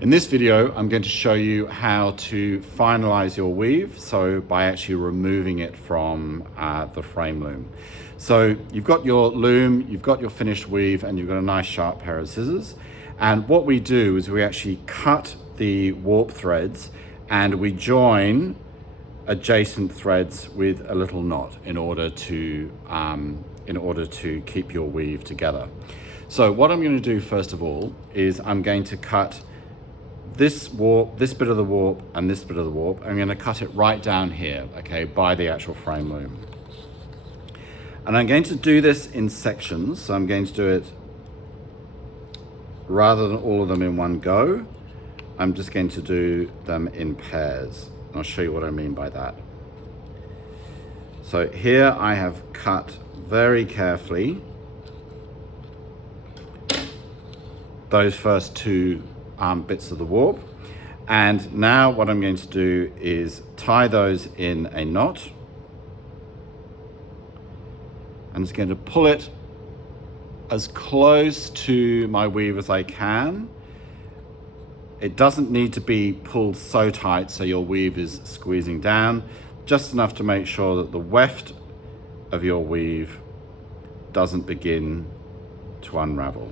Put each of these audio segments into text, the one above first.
In this video, I'm going to show you how to finalize your weave, so by actually removing it from the frame loom. So you've got your loom, you've got your finished weave, and you've got a nice sharp pair of scissors. And what we do is we actually cut the warp threads and we join adjacent threads with a little knot in order to keep your weave together. So what I'm going to do first of all is I'm going to cut this warp, this bit of the warp, and this bit of the warp. I'm going to cut it right down here, okay, by the actual frame loom. And I'm going to do this in sections, so I'm going to do it rather than all of them in one go. I'm just going to do them in pairs. I'll show you what I mean by that. So here I have cut very carefully those first two bits of the warp. And now what I'm going to do is tie those in a knot. I'm just going to pull it as close to my weave as I can. It doesn't need to be pulled so tight so your weave is squeezing down, just enough to make sure that the weft of your weave doesn't begin to unravel.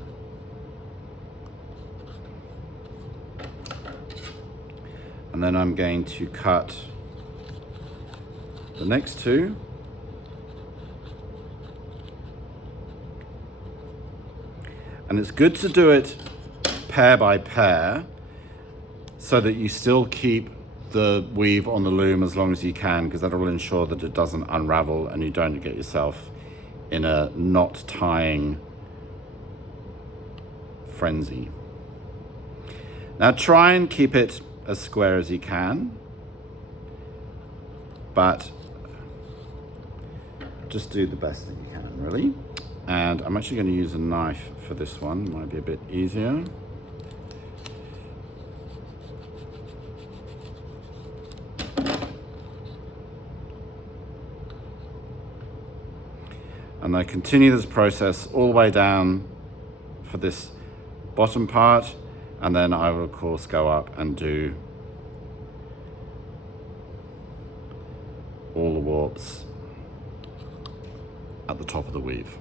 And then I'm going to cut the next two. And it's good to do it pair by pair so that you still keep the weave on the loom as long as you can, because that will ensure that it doesn't unravel and you don't get yourself in a knot tying frenzy. Now try and keep it as square as you can, but just do the best that you can, really. And I'm actually going to use a knife for this one, might be a bit easier. And I continue this process all the way down for this bottom part, and then I will of course go up and do all the warps at the top of the weave.